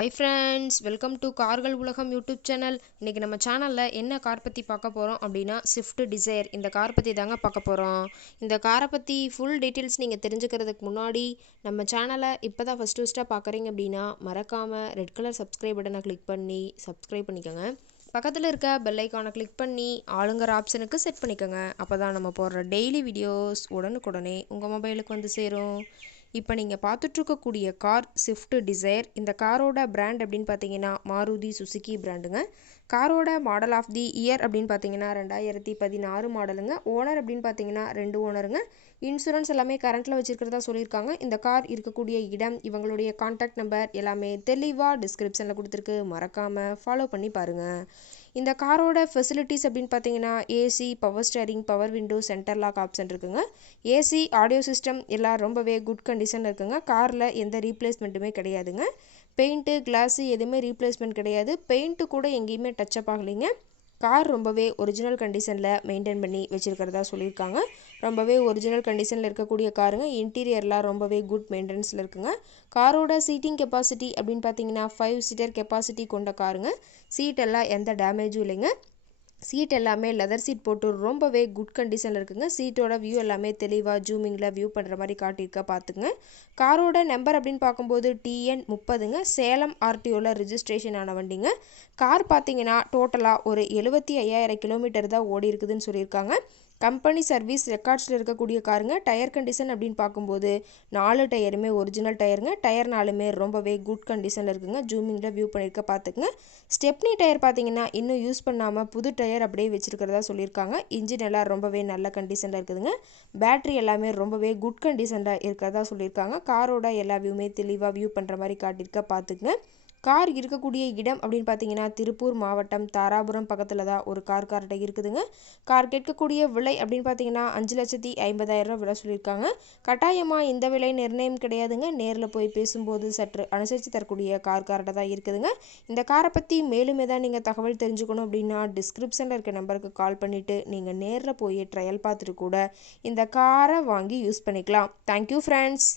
Hi friends, welcome to கார்கள் உலகம் YouTube channel. இன்றைக்கி நம்ம சேனலில் என்ன கார் பற்றி பார்க்க போகிறோம் அப்படின்னா ஸ்விஃப்ட் டிசைர் இந்த கார் பற்றி தாங்க பார்க்க போகிறோம். இந்த காரை பற்றி ஃபுல் டீட்டெயில்ஸ் நீங்கள் தெரிஞ்சுக்கிறதுக்கு முன்னாடி நம்ம சேனலை இப்போ தான் ஃபஸ்ட்டாக பார்க்குறீங்க அப்படின்னா மறக்காமல் ரெட் கலர் சப்ஸ்கிரைப் பட்டனை கிளிக் பண்ணி சப்ஸ்கிரைப் பண்ணிக்கோங்க. பக்கத்தில் இருக்க பெல் ஐக்கானை கிளிக் பண்ணி ஆளுங்கிற ஆப்ஷனுக்கு செட் பண்ணிக்கோங்க. அப்போ தான் நம்ம போடுற டெய்லி வீடியோஸ் உடனுக்குடனே உங்கள் மொபைலுக்கு வந்து சேரும். இப்போ நீங்கள் பார்த்துட்ருக்கக்கூடிய கார் ஸ்விஃப்ட் டிசைர். இந்த காரோட பிராண்ட் அப்படின்னு பார்த்தீங்கன்னா மாருதி சுசுகி பிராண்டுங்க. காரோட மாடல் ஆஃப் தி இயர் அப்படின்னு பார்த்தீங்கன்னா 2016 மாடலுங்க. ஓனர் அப்படின்னு பார்த்தீங்கன்னா 2 ஓனருங்க. இன்சூரன்ஸ் எல்லாமே கரண்ட்டில் வச்சுருக்கிறதா சொல்லியிருக்காங்க. இந்த கார் இருக்கக்கூடிய இடம், இவங்களுடைய கான்டாக்ட் நம்பர் எல்லாமே தெளிவாக டிஸ்கிரிப்ஷனில் கொடுத்துருக்கு. மறக்காமல் ஃபாலோ பண்ணி பாருங்கள். இந்த காரோட ஃபெசிலிட்டிஸ் அப்படின்னு பார்த்தீங்கன்னா AC, power steering, power window, center lock option இருக்குங்க. ஏசி, ஆடியோ சிஸ்டம் எல்லாம் ரொம்பவே குட் கண்டிஷனில் இருக்குங்க. காரில் எந்த ரீப்ளேஸ்மெண்ட்டுமே கிடையாதுங்க. பெயிண்ட்டு, கிளாஸு எதுவுமே ரீப்ளேஸ்மெண்ட் கிடையாது. பெயிண்ட்டு கூட எங்கேயுமே டச்சப் ஆகலைங்க. கார் ரொம்பவே ஒரிஜினல் கண்டிஷனில் மெயின்டைன் பண்ணி வச்சுருக்கிறதா சொல்லியிருக்காங்க. ரொம்பவே ஒரிஜினல் கண்டிஷனில் இருக்கக்கூடிய காருங்க. இன்டீரியர்லாம் ரொம்பவே குட் மெயின்டெனன்ஸில் இருக்குங்க. காரோட சீட்டிங் கெப்பாசிட்டி அப்படின்னு பார்த்தீங்கன்னா 5 சீட்டர் கெப்பாசிட்டி கொண்ட காருங்க. சீட் எல்லாம் எந்த டேமேஜும் இல்லைங்க. சீட் எல்லாமே லெதர் சீட் போட்டு ரொம்பவே குட் கண்டிஷனில் இருக்குங்க. சீட்டோட வியூ எல்லாமே தெளிவாக ஜூமிங்கில் வியூ பண்ணுற மாதிரி காட்டியிருக்க பார்த்துங்க. காரோட நம்பர் அப்படின்னு பார்க்கும்போது TN 30ங்க. சேலம் RTOவில் ரிஜிஸ்ட்ரேஷன் ஆன வண்டிங்க. கார் பார்த்தீங்கன்னா டோட்டலாக ஒரு 75,000 கிலோமீட்டர் தான் ஓடி இருக்குதுன்னு சொல்லியிருக்காங்க. கம்பெனி சர்வீஸ் ரெக்கார்ட்ஸில் இருக்கக்கூடிய காருங்க. டயர் கண்டிஷன் அப்படின்னு பார்க்கும்போது 4 டயருமே ஒரிஜினல் டயருங்க. டயர் 4மே ரொம்பவே குட் கண்டிஷனில் இருக்குங்க. ஜூமிங்கில் வியூ பண்ணியிருக்க பார்த்துக்குங்க. ஸ்டெப்னி டயர் பார்த்தீங்கன்னா இன்னும் யூஸ் பண்ணாமல் புது டயர் அப்படியே வச்சுருக்கிறதா சொல்லியிருக்காங்க. இன்ஜின் எல்லாம் ரொம்பவே நல்ல கண்டிஷனில் இருக்குதுங்க. பேட்ரி எல்லாமே ரொம்பவே குட் கண்டிஷனில் இருக்கிறதா சொல்லியிருக்காங்க. காரோட எல்லா வியூமே தெளிவாக வியூ பண்ணுற மாதிரி காட்டியிருக்க பார்த்துக்குங்க. கார் இருக்கக்கூடிய இடம் அப்படின்னு பார்த்தீங்கன்னா திருப்பூர் மாவட்டம் தாராபுரம் பக்கத்தில் தான் ஒரு கார்கிட்ட இருக்குதுங்க. கார் கேட்கக்கூடிய விலை அப்படின்னு பார்த்தீங்கன்னா 5,50,000 விலை சொல்லியிருக்காங்க. கட்டாயமாக இந்த விலை நிர்ணயம் கிடையாதுங்க. நேரில் போய் பேசும்போது சற்று அனுசரித்து தரக்கூடிய கார்கிட்ட தான் இருக்குதுங்க. இந்த காரை பற்றி மேலும் ஏதாவது நீங்கள் தகவல் தெரிஞ்சுக்கணும் அப்படின்னா டிஸ்கிரிப்ஷனில் இருக்க நம்பருக்கு கால் பண்ணிவிட்டு நீங்கள் நேரில் போய் ட்ரையல் பார்த்துட்டு கூட இந்த காரை வாங்கி யூஸ் பண்ணிக்கலாம். Thank you friends.